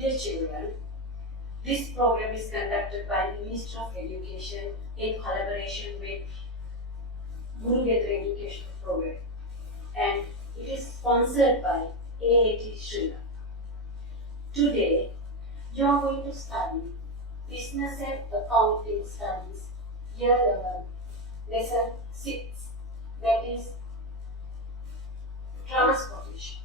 Dear children, this program is conducted by the Ministry of Education in collaboration with Guruvedra Educational Program, and it is sponsored by AAT Sri Lanka. Today, you are going to study Business and Accounting Studies, Year 11, Lesson 6, that is Transportation.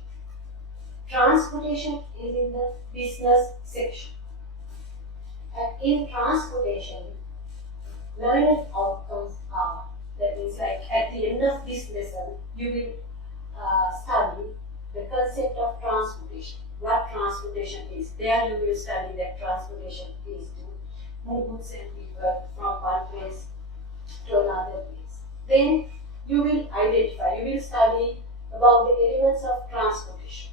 Transportation is in the business section. And in transportation, learning outcomes are, that means like at the end of this lesson, you will study the concept of transportation. What transportation is. There you will study that transportation is to move goods and people from one place to another place. Then you will identify, you will study about the elements of transportation.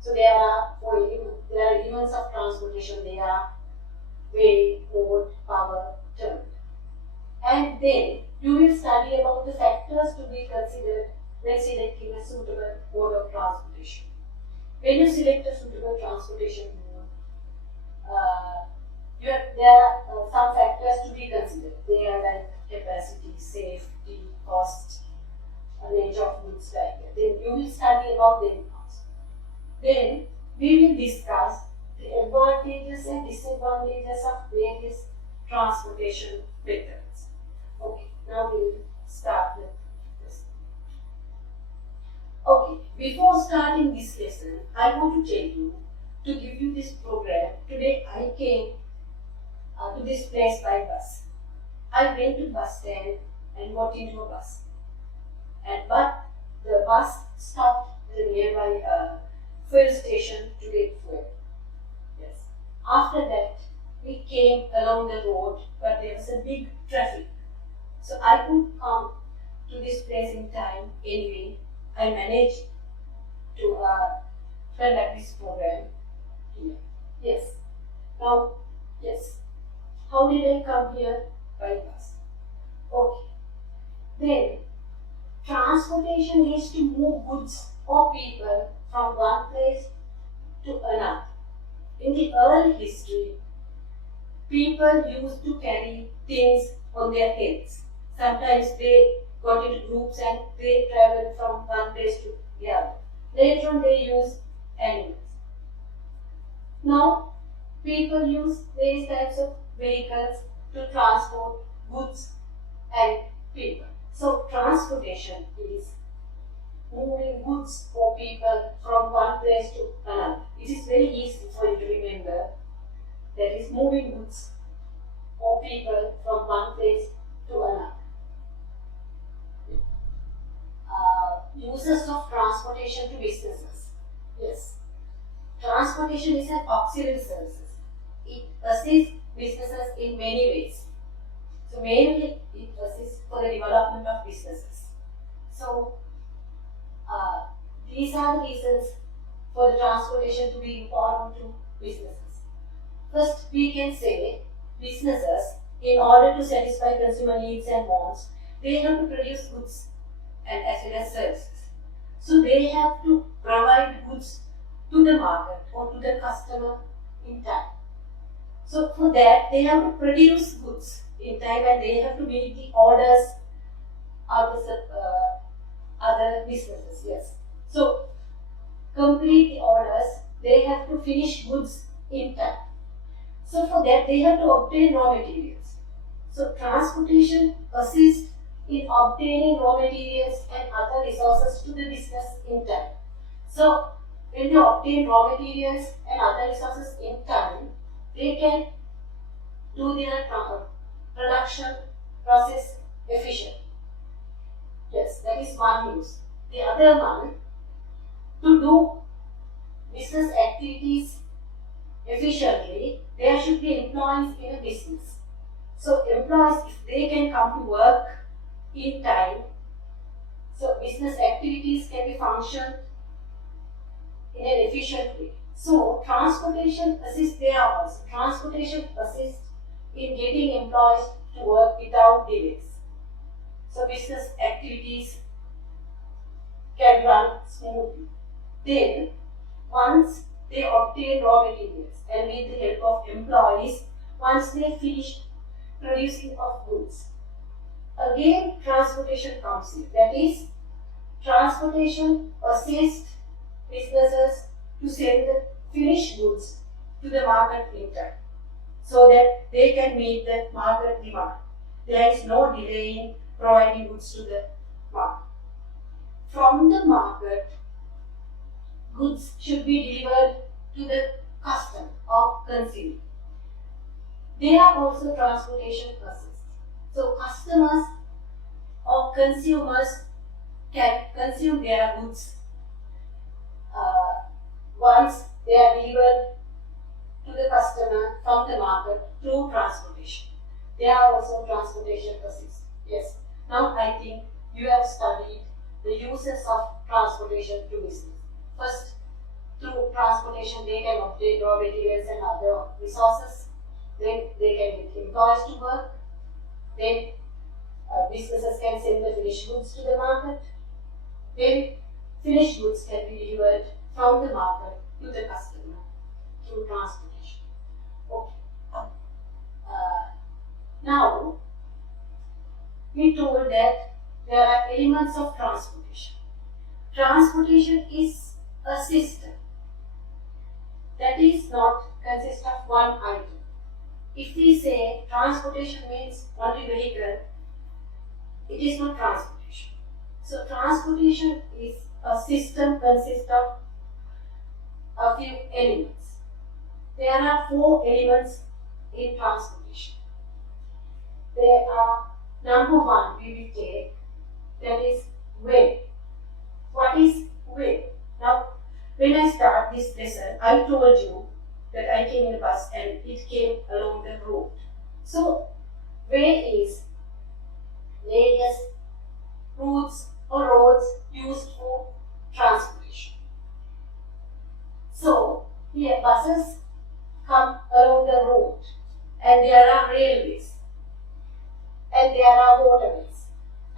So there are elements of transportation. They are way, mode, power, turn. And then you will study about the factors to be considered when selecting a suitable mode of transportation. When you select a suitable transportation mode, there are some factors to be considered. They are like capacity, safety, cost, nature of goods, like that. Then you will study about them also. Then we will discuss the advantages and disadvantages of various transportation methods. Okay, now we will start with this. Okay, before starting this lesson, I want to tell you, to give you this program. Today I came to this place by bus. I went to bus stand and got into a bus. But the bus stopped at the nearby fuel station to get fuel. Yes. After that, we came along the road, but there was a big traffic. So I couldn't come to this place in time. Anyway, I managed to conduct this program here. Yes. Now, yes. How did I come here? By bus. Okay. Then, transportation is to move goods or people from one place to another. In the early history, people used to carry things on their heads. Sometimes they got into groups and they traveled from one place to the other. Later on, they used animals. Now, people use various types of vehicles to transport goods and people. So, transportation is moving goods or people from one place to another. It is very easy for you to remember. That is moving goods or people from one place to another. Uses of transportation to businesses. Yes. Transportation is an auxiliary service. It assists businesses in many ways. So mainly it assists for the development of businesses. So these are the reasons for the transportation to be important to businesses. First, we can say businesses, in order to satisfy consumer needs and wants, they have to produce goods and as well as services. So they have to provide goods to the market or to the customer in time. So for that, they have to produce goods in time and they have to meet the orders of the other businesses. Yes. So complete the orders, they have to finish goods in time. So for that, they have to obtain raw materials. So transportation assists in obtaining raw materials and other resources to the business in time. So when they obtain raw materials and other resources in time, they can do their production process efficiently. Yes, that is one use. The other one, to do business activities efficiently, there should be employees in a business. So employees, if they can come to work in time, so business activities can be functioned in an efficient way. So transportation assists there also. Transportation assists in getting employees to work without delays. So business activities can run smoothly. Then once they obtain raw materials and with the help of employees once they finish producing of goods. Again, transportation comes in. That is, transportation assists businesses to send the finished goods to the market in time so that they can meet the market demand. There is no delay in providing goods to the market. From the market, goods should be delivered to the customer or consumer. There are also transportation assists. So customers or consumers can consume their goods once they are delivered to the customer from the market through transportation. There are also transportation assists. Yes. Now I think you have studied the uses of transportation to business. First, through transportation they can obtain raw materials and other resources. Then they can get employees to work. Then businesses can send the finished goods to the market. Then finished goods can be delivered from the market to the customer through transportation. Okay. Now, we told that there are elements of transportation. Transportation is a system that is not consist of one item. If we say transportation means only vehicle, it is not transportation. So transportation is a system consists of a few elements. There are 4 elements in transportation. There are, number 1 we will take, that is way. What is way? Now, when I start this lesson, I told you that I came in a bus and it came along the road. So, way is various routes or roads used for transportation. So, here buses come along the road and there are railways and there are waterways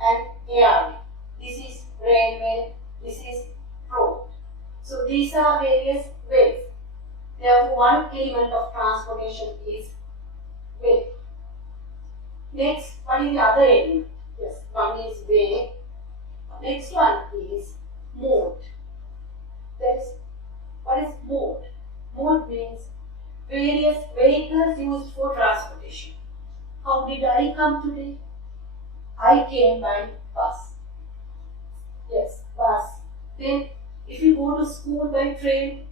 and airway. This is railway, this is road. So, these are various ways. Therefore, one element of transportation is way. Next, what is the other element? Yes, one is way. Next one is mode. That is, what is mode? Mode means various vehicles used for transportation. How did I come today? I came by bus. Yes, bus. Then, if you go to school by train,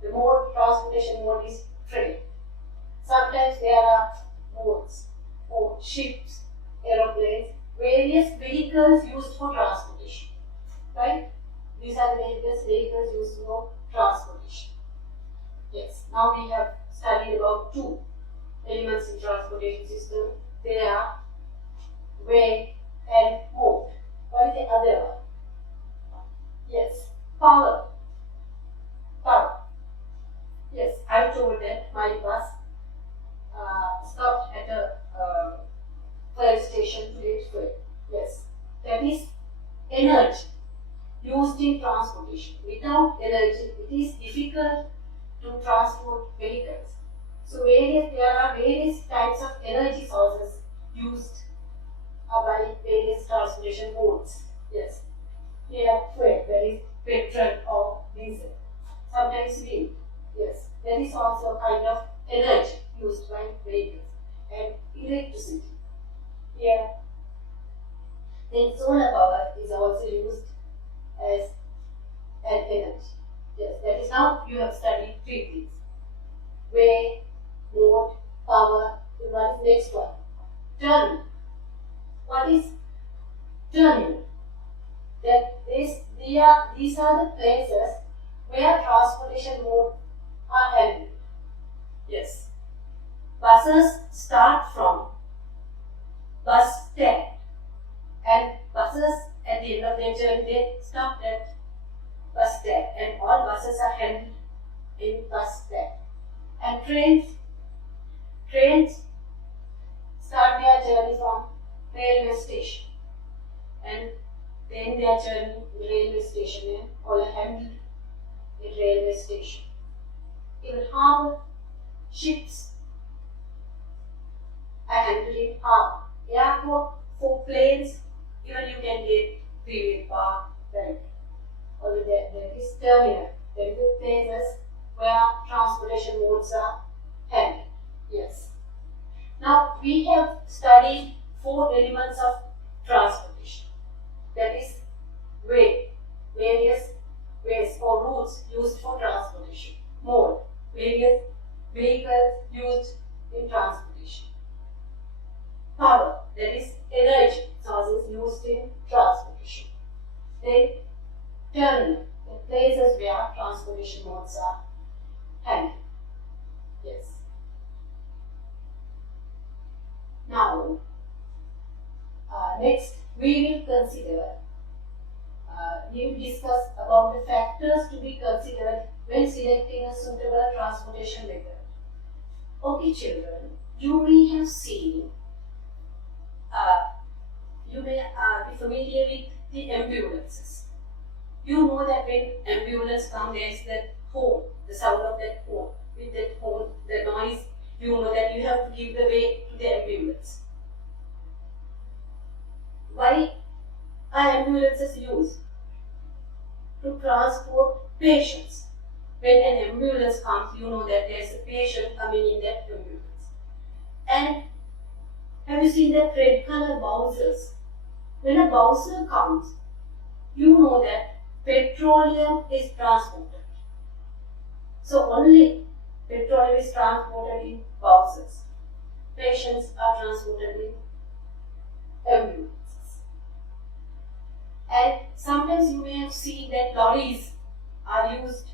the transportation mode is train. Sometimes there are boats, or ships, aeroplanes, various vehicles used for transportation. Right? These are the vehicles used for transportation. Yes. Now we have studied about 2 elements in transportation system. They are way and mode. What is the other one? Yes. Power. Power. Yes, I told that my bus stopped at a fire station to get fuel. Yes, that is energy used in transportation. Without energy, it is difficult to transport vehicles. So, there are various types of energy sources used by various transportation modes. Yes, here fuel, that is petrol or diesel. Sometimes wind. Yes, there is also a kind of energy used by vehicles and electricity. Here, then solar power is also used as an energy. Yes, that is now you have studied 3 things. Way, mode, power, and what is the next one? Terminal. What is terminal? These are the places where transportation mode are handled. Yes. Buses start from bus stand and buses at the end of their journey they stop at bus stand and all buses are handled in bus stand. And trains start their journey from railway station and then their journey in railway station and all are handled in railway station. even harbor, ships, handling harbor, airport for planes, even you can get freeway park, right? Or there is terminal, there is places where transportation modes are handled. Yes. Now we have studied 4 elements of transportation. That is way, various ways or routes used for transportation. Mode, various vehicles used in transportation. Power, that is energy sources used in transportation. Then terminal, the places where transportation modes are handled. Yes. Now, next we will discuss about the factors to be considered when selecting a suitable transportation method. Okay children, you may have seen, you may be familiar with the ambulances. You know that when ambulance comes, there is that horn, the sound of that horn. With that horn, the noise, you know that you have to give the way to the ambulance. Why are ambulances used? To transport patients. When an ambulance comes, you know that there is a patient coming in that ambulance. And have you seen that red color bouncers? When a bouncer comes, you know that petroleum is transported. So only petroleum is transported in bouncers. Patients are transported in ambulances. And sometimes you may have seen that lorries are used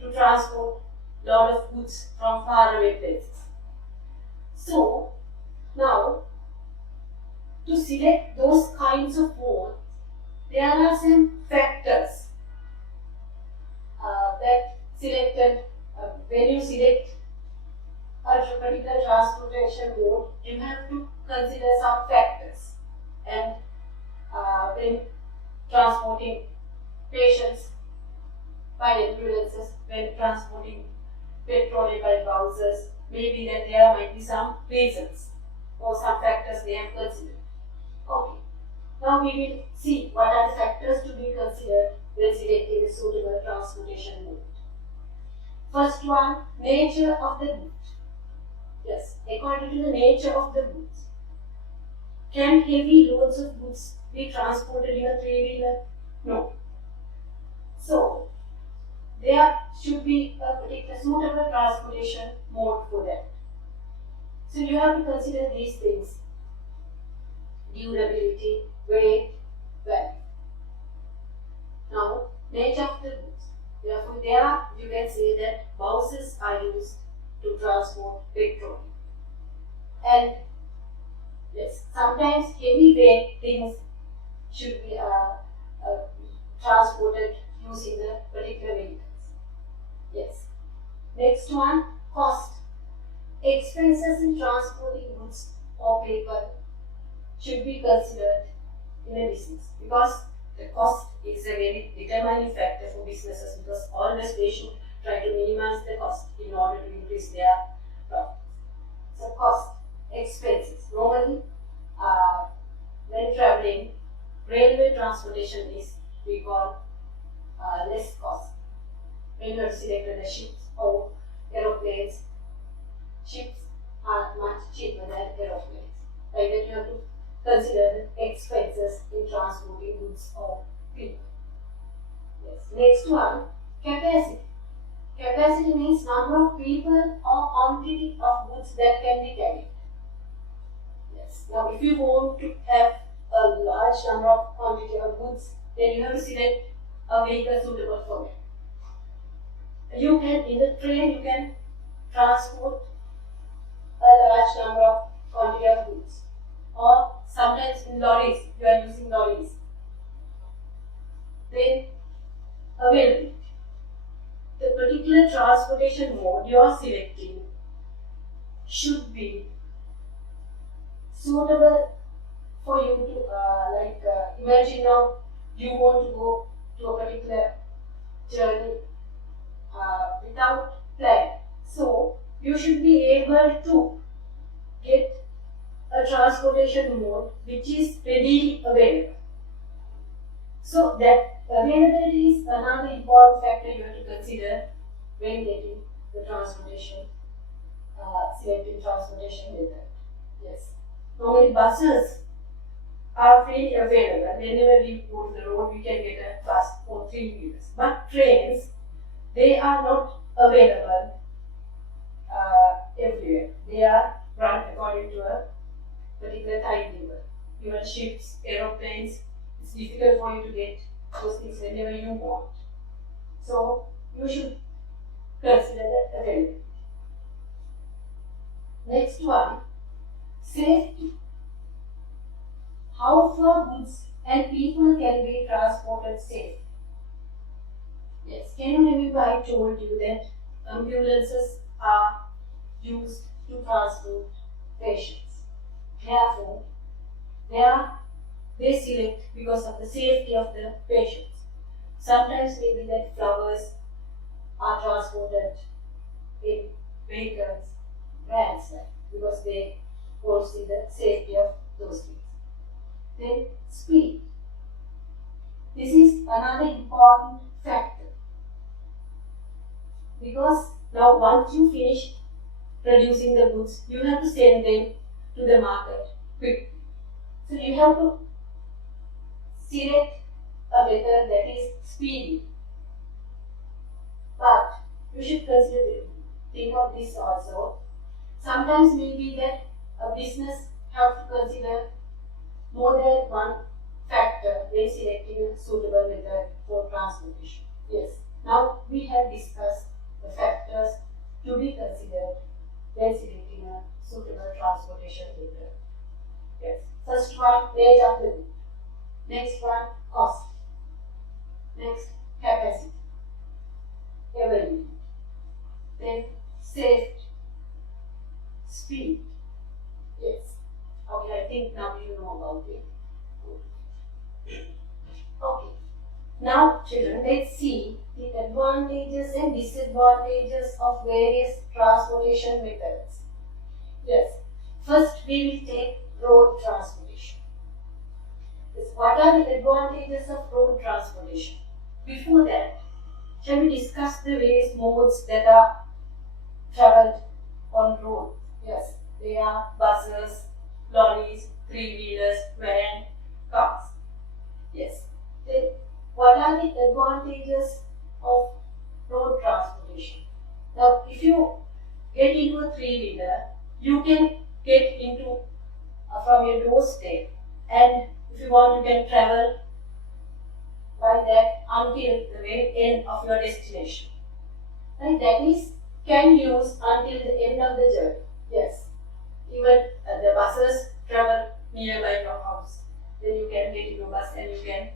to transport a lot of goods from faraway places. So now, to select those kinds of modes, there are some factors that selected. When you select a particular transportation mode, you have to consider some factors. And when transporting patients by ambulances, when transporting petroleum by bouncers, maybe that there might be some reasons or some factors they have considered. Okay. Now we will see what are the factors to be considered when selecting a suitable transportation mode. First one, nature of the route. Yes, according to the nature of the goods. Can heavy loads of goods be transported in a 3-wheeler? No. So, there should be a particular suitable transportation mode for that. So, you have to consider these things: durability, weight, value. Now, nature of the goods. Therefore, there you can say that buses are used to transport petrol. And yes, sometimes heavy weight things should be transported using the particular vehicles. Yes. Next one, cost. Expenses in transporting goods or people should be considered in a business, because the cost is a very determining factor for businesses, because always they should try to minimize the cost in order to increase their profits. So cost, expenses. Normally, when traveling, railway transportation is we call less cost. When you have selected the ships or aeroplanes, ships are much cheaper than aeroplanes. Like that, you have to consider the expenses in transporting goods or people. Yes. Next one, capacity. Capacity means number of people or quantity of goods that can be carried. Yes. Now, if you want to have a large number of quantity of goods, then you have to select a vehicle suitable for it. You can, in the train, you can transport a large number of quantity of goods. Or sometimes in lorries, you are using lorries. Then availability. The particular transportation mode you are selecting should be suitable for you to, imagine now you want to go to a particular journey without plan. you should be able to get a transportation mode which is readily available. So that availability is another important factor you have to consider when getting the transportation, selecting transportation method. Yes. Normally buses are freely available. Whenever we go to the road, we can get a bus for 3 wheelers. But trains, they are not available everywhere. They are run according to a particular timetable. Even ships, aeroplanes, it's difficult for you to get those things whenever you want. So you should consider that availability. Next one, safety. How far goods and people can be transported safely? Yes, can you remember I told you that ambulances are used to transport patients. Therefore, they select because of the safety of the patients. Sometimes maybe that flowers are transported in vehicles, vans, because they foresee the safety of those things. Then speed. This is another important factor, because now once you finish producing the goods, you have to send them to the market quickly. So you have to select a method that is speedy. But you should think of this also. Sometimes maybe that a business have to consider more than one factor when selecting a suitable method for transportation. Yes. Now we have discussed the factors to be considered when selecting a suitable transportation method. Yes. First one, age of the good. Next one, cost. Next, capacity. Availability. Then safety. Speed. Yes. Okay, I think now you know about it. Okay. Now, children, let's see the advantages and disadvantages of various transportation methods. Yes. First, we will take road transportation. Yes. What are the advantages of road transportation? Before that, shall we discuss the various modes that are traveled on road? Yes. They are buses, lorries, three-wheelers, van, cars. Yes. Then, what are the advantages of road transportation? Now, if you get into a three-wheeler, you can get into from your doorstep, and if you want, you can travel by that until the very end of your destination. Right? That is, can use until the end of the journey. Yes. Even the buses travel nearby your house. Then you can get into a bus and you can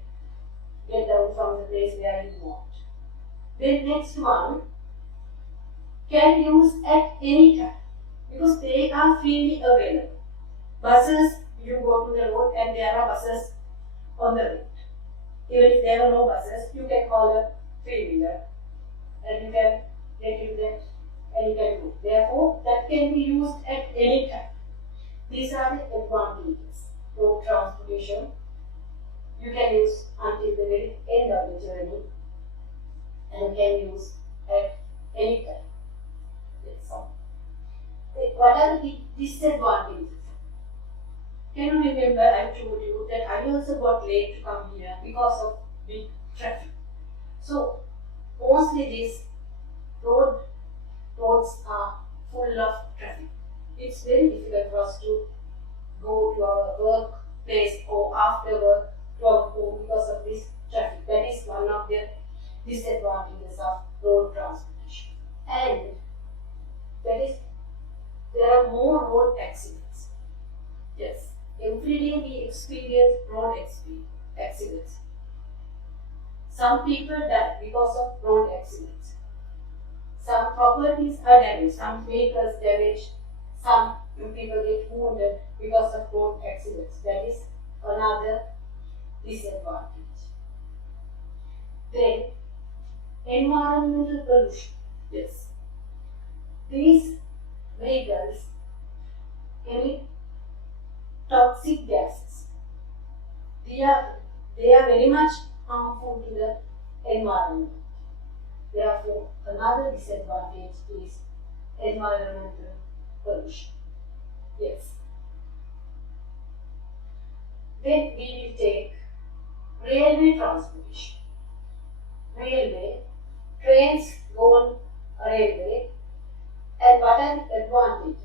get down from the place where you want. Then next one, can use at any time, because they are freely available. Buses, you go to the road and there are buses on the road. Even if there are no buses, you can call a three-wheeler and you can get in there and you can go. Therefore, that can be used at any time. These are the advantages. Road transportation, you can use until the very end of the journey and can use at any time. So, what are the disadvantages? Can you remember I told you that I also got late to come here because of big traffic. So, mostly these roads are full of traffic. It's very difficult for us to go to our workplace or after work to our home because of this traffic. That is one of the disadvantages of road transportation. And there are more road accidents. Yes, every day we experience road accidents. Some people die because of road accidents. Some properties are damaged, some vehicles damaged, some people get wounded because of road accidents. That is another disadvantage. Then, environmental pollution. Yes. These very much harmful to the environment. Therefore, another disadvantage is environmental pollution. Yes. Then we will take railway transportation. Railway, trains go on a railway, and what are the advantages?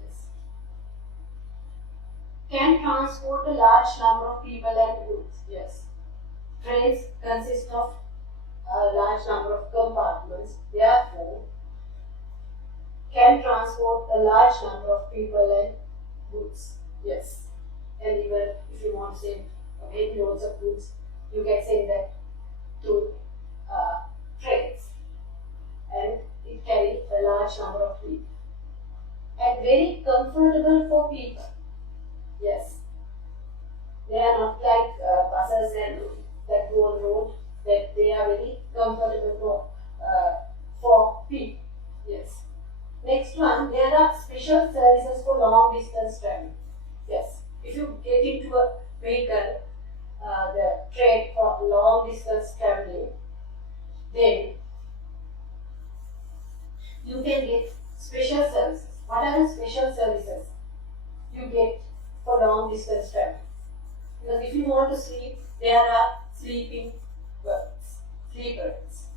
Can transport a large number of people and goods. Yes. Trains consist of a large number of compartments, therefore can transport a large number of people and goods. Yes. And even if you want to send many loads of goods, you can send that to trains, and it carries a large number of people. And very comfortable for people. Yes. They are not like buses and that go on road, that they are very comfortable for people. Yes. Next one, there are special services for long distance travel. Yes. If you get into a vehicle, the train for long distance traveling, then you can get special services. What are the special services you get for long distance travel? Because if you want to sleep, there are sleeping berths, sleepers.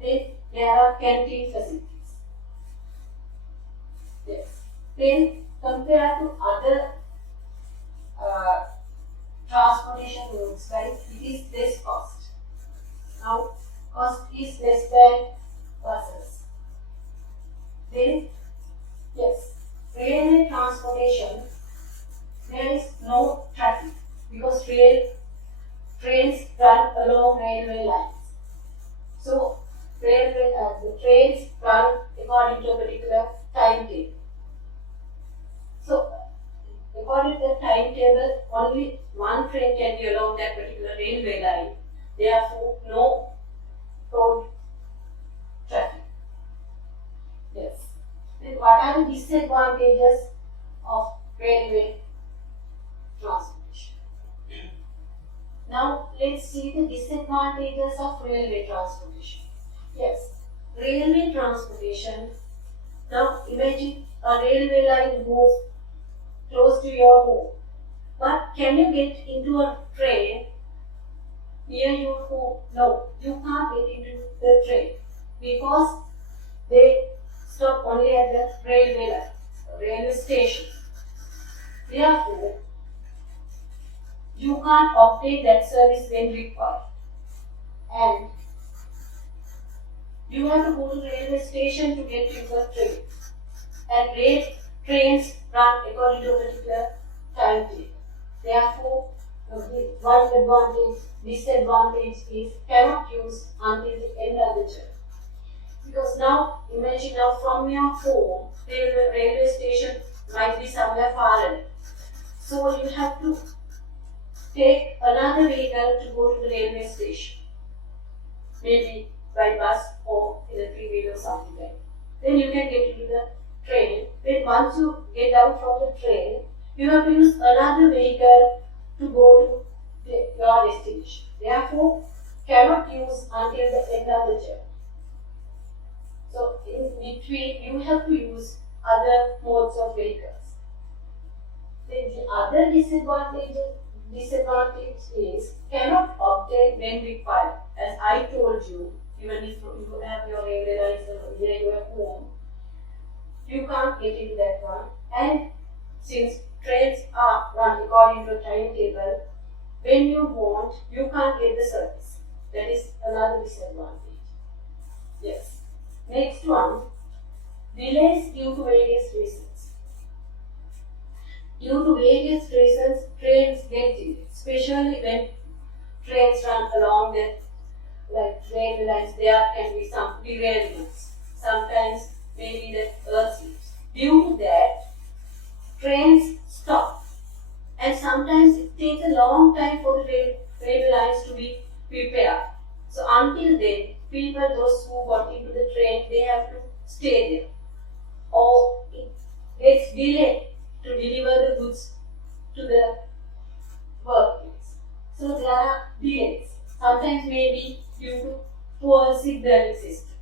Then there are canteen facilities. Yes. Then compared to other transportation modes, right, it is less cost. Now, cost is less than buses. Then, yes, railway transportation, there is no traffic because trains run along railway lines. So, the trains run according to a particular timetable. So, according to the timetable, only one train can be along that particular railway line. Therefore, no road traffic. Yes. Then what are the disadvantages of railway transportation? Now, let's see the disadvantages of railway transportation. Yes, railway transportation. Now, imagine a railway line goes close to your home. But can you get into a train near your home? No, you can't get into the train because they stop only at the railway line, railway station. Therefore, you can't obtain that service when required. And you have to go to the railway station to get into the train. And trains run according to a particular timetable. Therefore, one disadvantage is cannot use until the end of the journey. Because now, imagine now from your home, the railway station might be somewhere far away. So you have to take another vehicle to go to the railway station. Maybe by bus or in a three-wheeler or something like that. Then you can get into the train. Then once you get out from the train, you have to use another vehicle to go to your destination. Therefore, cannot use until the end of the journey. So in between, you have to use other modes of vehicles. Then the other disadvantage is cannot obtain when required. As I told you, even if you have your railway license near your home, you can't get into that one. And since trains are run according to a timetable, when you want, you can't get the service. That is another disadvantage. Yes. Next one, delays due to various reasons. Due to various reasons, trains get delayed, especially when trains run along the railway lines. There can be some derailments. Sometimes maybe the earth slips. Due to that, trains stop, and sometimes it takes a long time for the railway lines to be repaired. So until then, people, those who got into the train, they have to stay there, or it gets delayed to deliver the goods to the workplace. So there are delays. Sometimes maybe due to poor signaling system.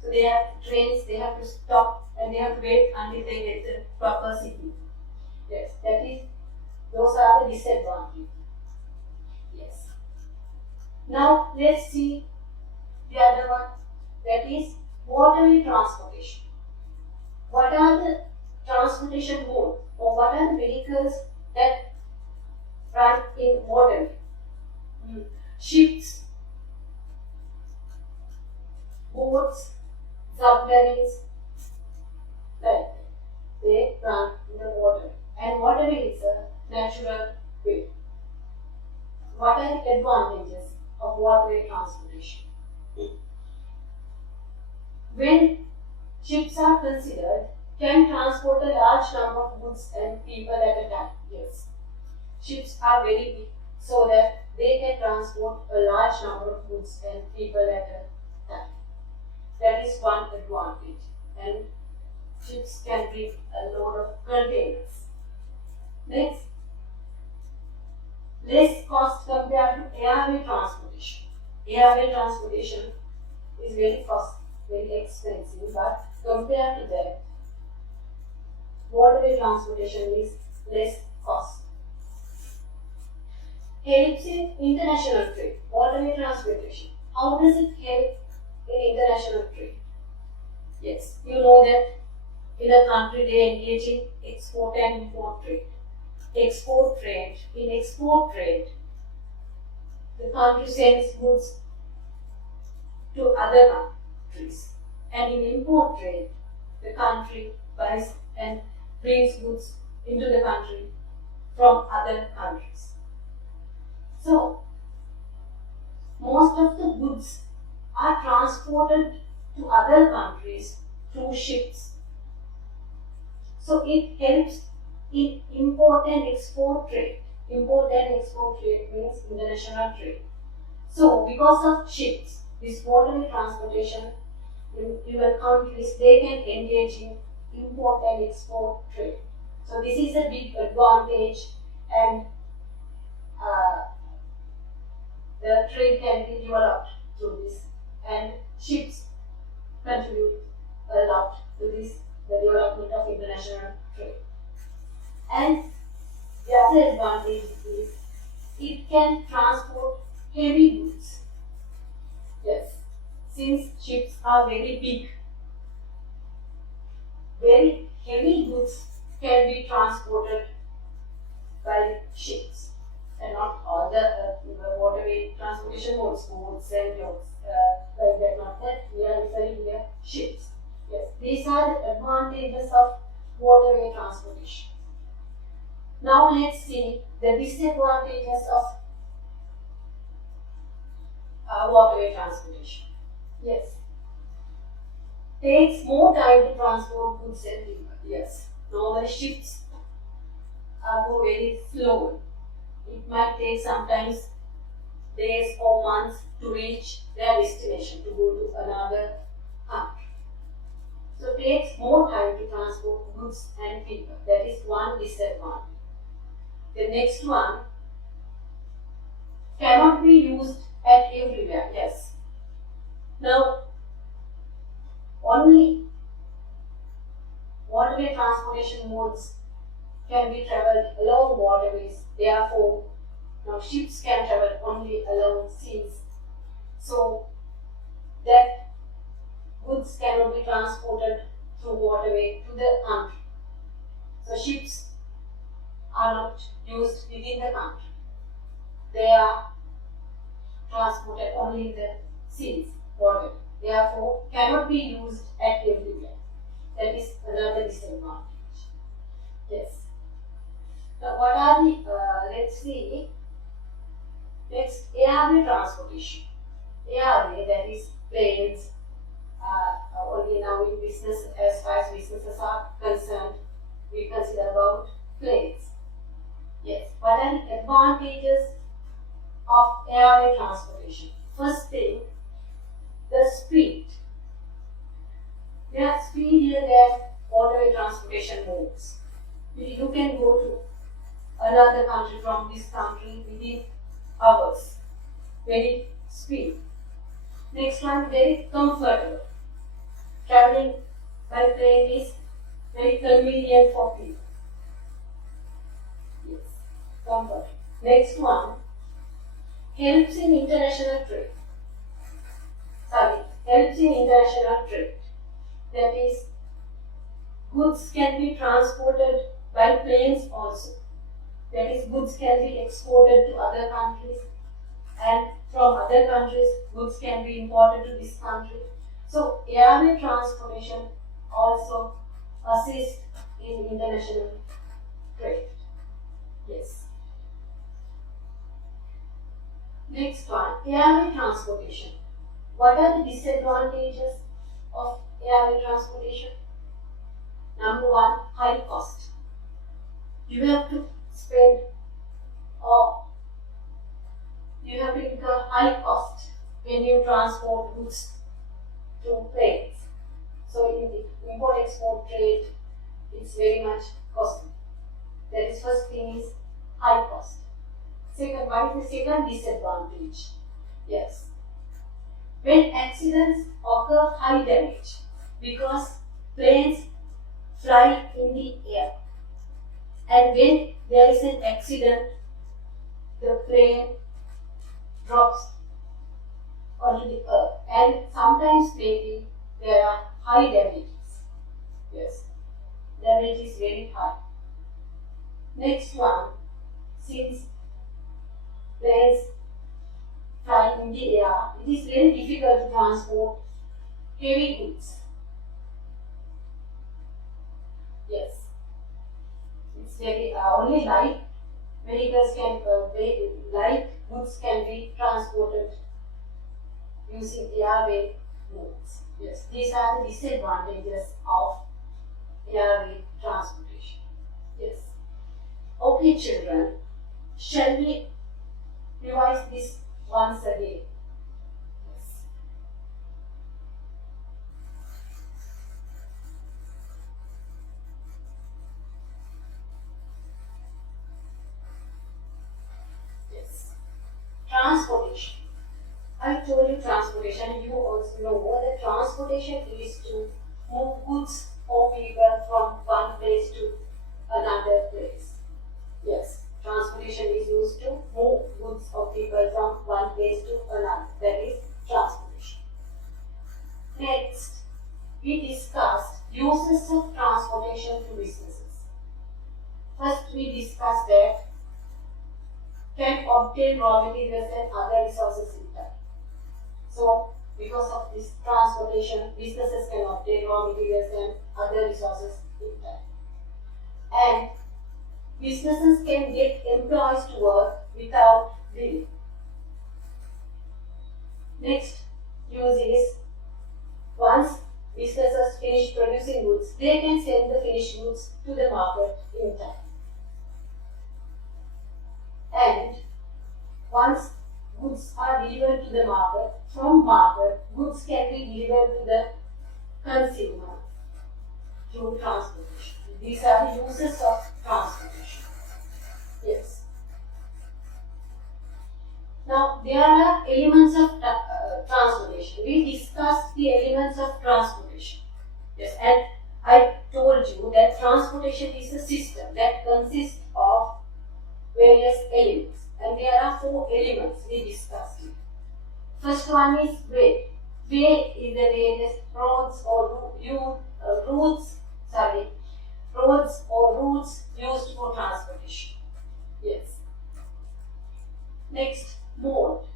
So they have trains, they have to stop and they have to wait until they get the proper signal. Yes, those are the disadvantages. Yes. Now let's see the other one, that is waterway transportation. What are the transportation modes, or what are the vehicles that run in waterway? Ships, boats, submarines, like they run in the water. And waterway is a natural way. What are the advantages of waterway transportation? When ships are considered, can transport a large number of goods and people at a time. Yes. Ships are very big so that they can transport a large number of goods and people at a time. That is one advantage. And ships can bring a load of containers. Next, less cost compared to airway transportation. Airway transportation is very costly, very expensive, but compared to that, waterway transportation is less cost. Helps in international trade. Waterway transportation. How does it help in international trade? Yes, you know that in a country they engage in export and import trade. Export trade. In export trade, the country sends goods to other countries, and in import trade, the country buys and brings goods into the country from other countries. So, most of the goods are transported to other countries through ships. So, it helps in import and export trade. Import and export trade means international trade. So, because of ships, this waterway transportation in even countries, they can engage in import and export trade. So, this is a big advantage, and the trade can be developed through this, and ships contribute a lot to this, the development of international trade. And the other advantage is it can transport heavy goods. Yes, since ships are very big, very heavy goods can be transported by ships, and not all the waterway transportation modes, boats and yachts, like that. Not that we are referring here ships. Yes, these are the advantages of waterway transportation. Now let's see the disadvantages of waterway transportation. Yes, takes more time to transport goods and people. Yes, normally ships go very slow. It might take sometimes days or months to reach their destination, to go to another country. So it takes more time to transport goods and people. That is one disadvantage. The next one, cannot be used at everywhere. Yes. Now, only waterway transportation modes can be travelled along waterways. Therefore, now ships can travel only along seas. So that goods cannot be transported through waterway to the country. So ships are not used within the country. They are transported only in the seas, water. Therefore, cannot be used at everywhere. That is another disadvantage. Yes. Now, what are the, let's see, next, airway transportation. Airway, that is planes, only now in business, as far as businesses are concerned, we consider about planes. Yes, what are the advantages of airway transportation? First thing, the speed. There is speedier than waterway transportation moves. You can go to another country from this country within hours. very speed. Next one, very comfortable. Traveling by plane is very convenient for people. Yes, comfort. Next one, helps in international trade. Helps in international trade. That is, goods can be transported by planes also. That is, goods can be exported to other countries, and from other countries, goods can be imported to this country. So, airway transportation also assists in international trade. Yes. Next one, airway transportation. What are the disadvantages of airway transportation? Number one, high cost. You have to spend or you have to incur high cost when you transport goods to planes. So in the import-export trade, it's very much costly. That is, first thing is high cost. Second, what is the second disadvantage? Yes. When accidents occur, high damage, because planes fly in the air, and when there is an accident, the plane drops onto the earth, and sometimes maybe there are high damages. Yes, damage is very high. Next one, since planes fly in the air, it is very difficult to transport heavy goods. Yes, it's very only light vehicles can light goods can be transported using airway modes. Yes, these are the disadvantages of airway transportation. Yes. Okay, children, shall we revise this once again? Yes. Yes. Transportation. I told you transportation. You also know that transportation is to move goods or people from one place to another place. Yes, transportation is used to move goods or people from one place to another. That is transportation. Next, we discussed uses of transportation to businesses. First, we discussed that can obtain raw materials and other resources in time. So, because of this transportation, businesses can obtain raw materials and other resources in time. And businesses can get employees to work without delay. Next use is, once businesses finish producing goods, they can send the finished goods to the market in time. And once goods are delivered to the market, from market, goods can be delivered to the consumer through transportation. These are the uses of transportation. Yes. Now, there are elements of transportation. We discussed the elements of transportation. Yes, and I told you that transportation is a system that consists of various elements. And there are 4 elements we discussed here. First one is way. Way is the various roads or routes used for transportation. Yes. Next, mode.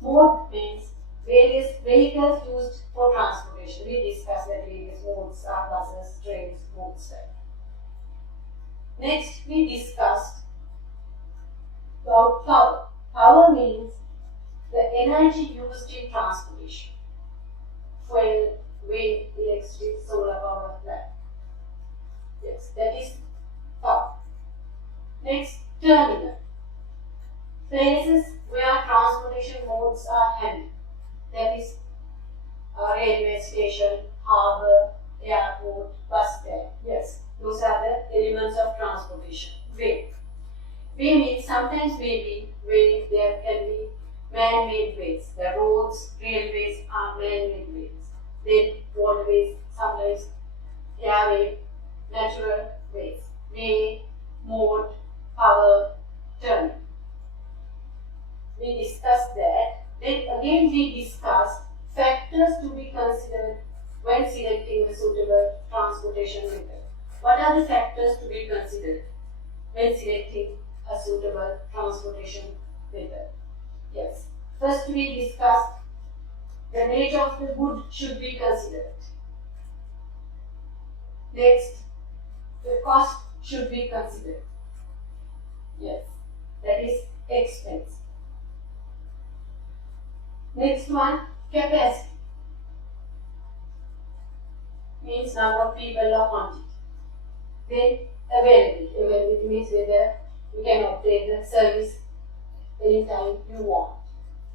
Mode means various vehicles used for transportation. We discussed that various modes are buses, trains, boats. Next, we discussed about power. Power means the energy used in transportation. Fuel, wind, electric, solar power plant. Yes, that is power. Next, terminal. Places where transportation modes are handled. That is a railway station, harbour, airport, bus stand. Yes, those are the elements of transportation. Way. Way means sometimes maybe way then waterways, sometimes airway, natural ways, way, mode, power, turning. We discussed that. Then again we discussed factors to be considered when selecting a suitable transportation method. What are the factors to be considered when selecting a suitable transportation method? Yes. First we discussed the nature of the good should be considered. Next, the cost should be considered. Yes, that is expense. Next one, capacity. Means number of people or quantity. Then availability. Availability means whether you can obtain the service anytime you want.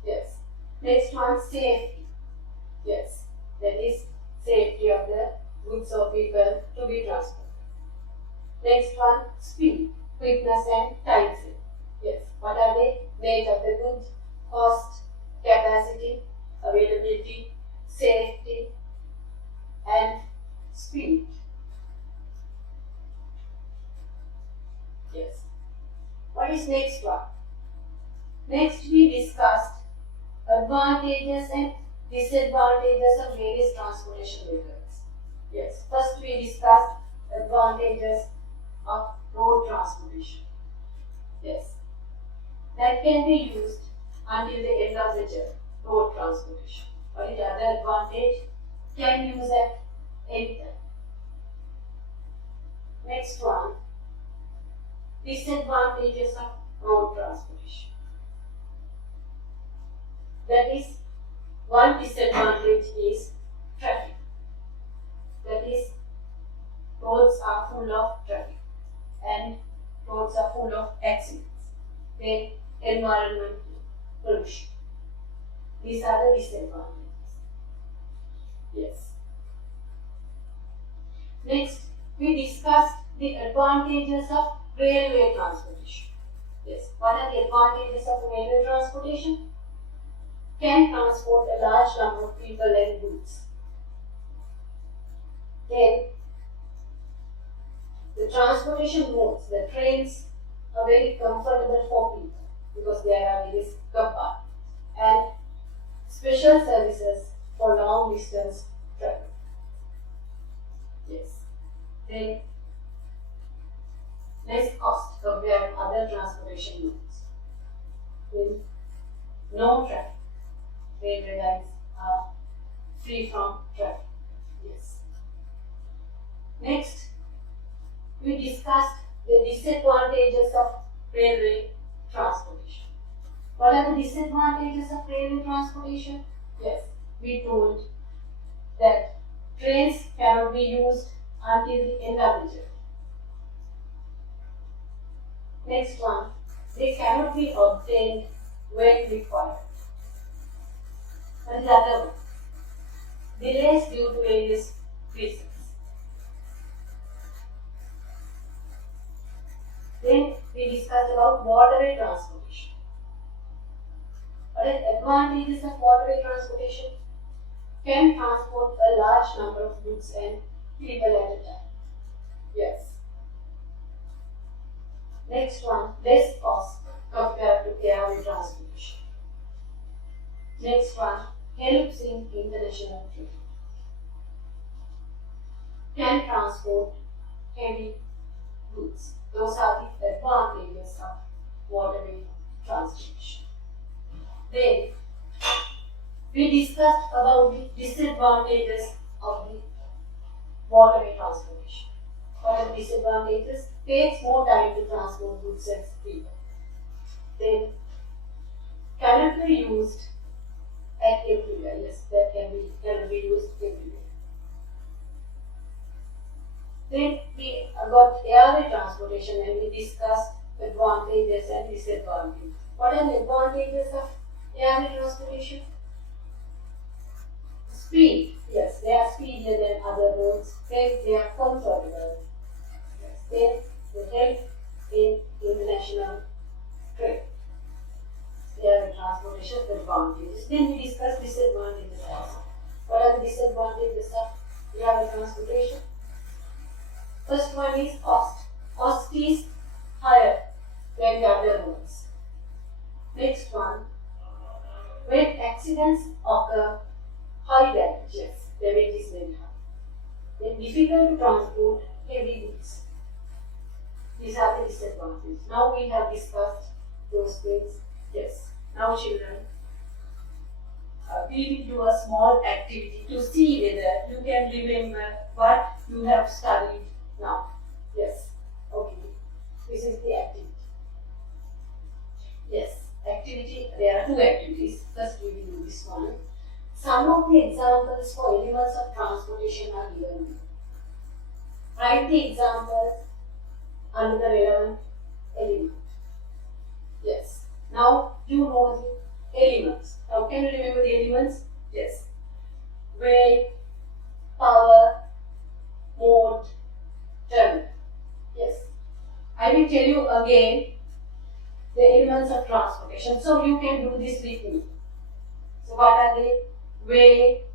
Yes. Next one, safety. Yes, that is safety of the goods or people to be transported. Next one, speed, quickness and time saving. Yes, what are they? Weight of the goods, cost, capacity, availability, safety and speed. Yes. What is next one? Next we discussed advantages and disadvantages of various transportation methods. Yes, first we discussed advantages of road transportation. Yes, that can be used until the end of the journey. Road transportation. What is the other advantage? Can use at any time. Next one, disadvantages of road transportation. That is, one disadvantage is traffic. That is, roads are full of traffic and roads are full of accidents. Then environmental pollution. These are the disadvantages. Yes. Next, we discussed the advantages of railway transportation. Yes. What are the advantages of railway transportation? Can transport a large number of people and goods. Then, the transportation modes, the trains are very comfortable for people because there are various compartments and special services for long distance travel. Yes. Then, less cost compared to other transportation modes. Then, no traffic. Railway lines are free from traffic. Yes. Next, we discussed the disadvantages of railway transportation. What are the disadvantages of railway transportation? Yes, we told that trains cannot be used until the end of the journey. Next one, they cannot be obtained when required. And the other one, delays due to various reasons. Then we discussed about waterway transportation. What are the advantages of waterway transportation? Can transport a large number of goods and people at a time. Yes. Next one, less cost compared to airway transportation. Next one, helps in international trade. Can transport heavy goods. Those are the advantages of waterway transportation. Then, we discussed about the disadvantages of the waterway transportation. What are the disadvantages? Takes more time to transport goods and people. Then, cannot be used at everywhere. Yes, that cannot be used everywhere. Then we got airway transportation and we discussed advantages and disadvantages. What are the advantages of airway transportation? Speed. Yes, they are speedier than other roads. Then they are comfortable. Yes. Then they help in international trade. Airway transportation advantages. Then we discussed disadvantages also. What are the disadvantages? advantages of rail transportation. First one is cost. Cost is higher than the other modes. Next one, when accidents occur, high damages, damage is very high. Then difficult to transport heavy goods. These are the disadvantages. Now we have discussed those things. Yes. Now children, we will do a small activity to see whether you can remember what you have studied now. Yes. Okay. This is the activity. Yes. Activity. There are two activities. First we will do this one. Some of the examples for elements of transportation are given. Write the examples under the relevant element. Yes. Now you know the elements. Now can you remember the elements? Yes. Weight, power, mode, terminal. Yes. I will tell you again the elements of transportation. So you can do this with me. So what are they? Weight,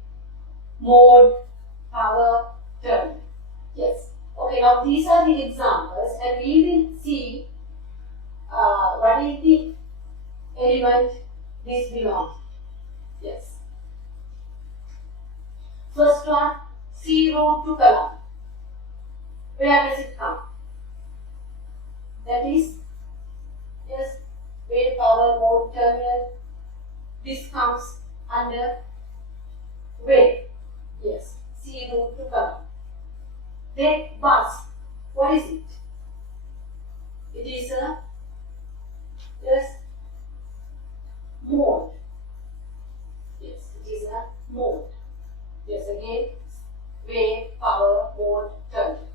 mode, power, terminal. Yes. Okay, now these are the examples and we will see what is the element this belongs. Yes. First one, sea road to Kalam. Where does it come? That is, yes, weight, power, mode, terminal. This comes under weight. Yes, sea road to Kalam. Then bus. What is it? It is a, yes, mode. Yes, it is a mode. Yes, again, weight, power, mode, terminal.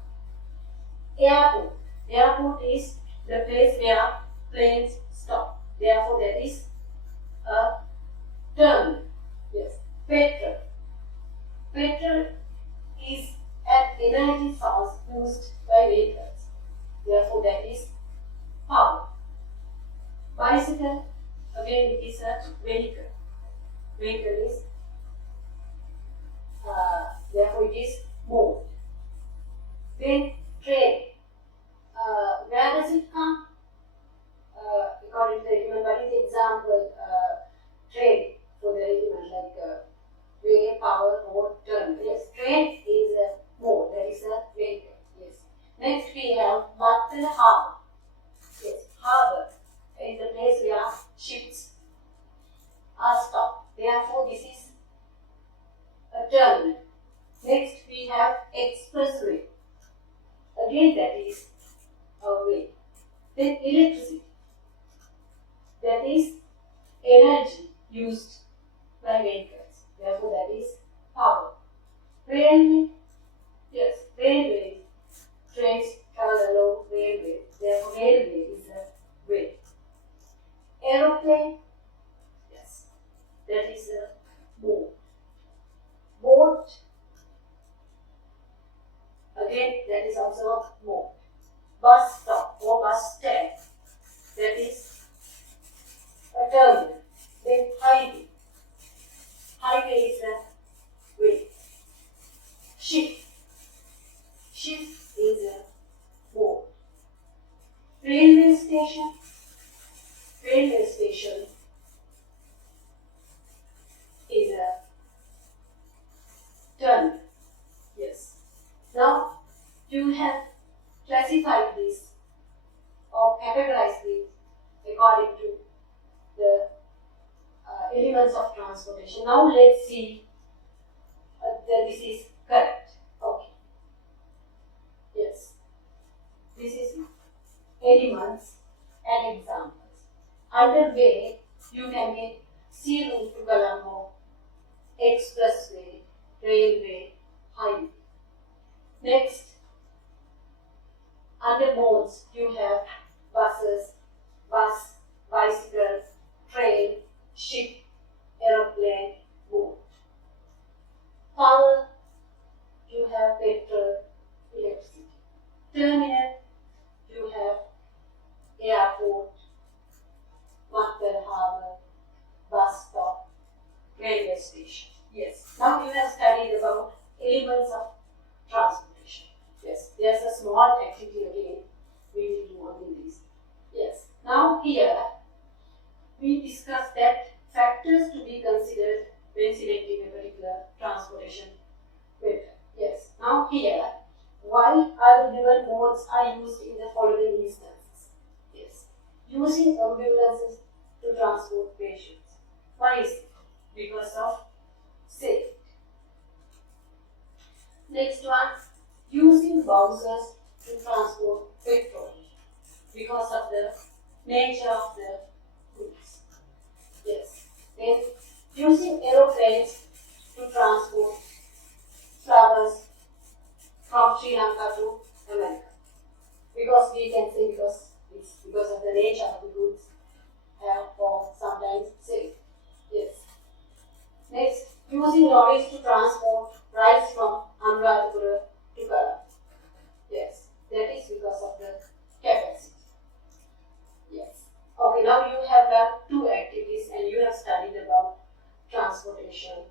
Airport. Airport is the place where planes stop. Therefore, that is a terminal. Yes. Petrol. Petrol is an energy source used by vehicles. Therefore, that is power. Bicycle, again, it is a vehicle. Vehicle is, therefore, it is mode. Then train. Where does it come? According to the element, what is the example? Train for the element like weight, power, mode, terminal. Yes, train is a mode, that is a vehicle. Yes. Next we have Matter Harbour. Yes, harbour is the place where ships are stopped. Therefore, this is a terminal. Next we have expressway. Again, that is a way. Then electricity. That is energy used by vehicles. Therefore, that is power. Railway. Yes, railway. Trains travel along railway. Therefore, railway is a way. Aeroplane. Yes, that is a mode. Boat. Again, that is also a mode. Bus stop or bus stand. That is a terminal. Then highway. Highway is a way. Ship. Ship is a mode. Railway station. Railway station is a terminal. Yes. Now you have classified this or categorized it according to the elements of transportation. Now let's see that this is correct. elements of transportation. Yes, there's a small activity again we will do on this. Yes, now here we discuss that factors to be considered when selecting a particular transportation method. Yes, now here, why are the given modes are used in the following instances? Yes, using ambulances to transport patients. Why is it? Because of safety. Next one, using bouncers to transport petrol because of the nature of the goods. Yes. Then using aeroplanes to transport flowers from Sri Lanka to America. Because we can say it's because of the nature of the goods or sometimes safe. Yes. Next, using lorries to transport rice from Anuradhapura to Kala. Yes, that is because of the capacity. Yes. Okay, now you have done two activities and you have studied about transportation.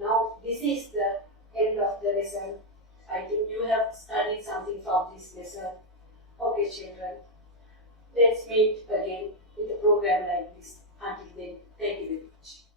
Now this is the end of the lesson. I think you have studied something from this lesson. Okay, children, let's meet again with a program like this. Until then, thank you very much.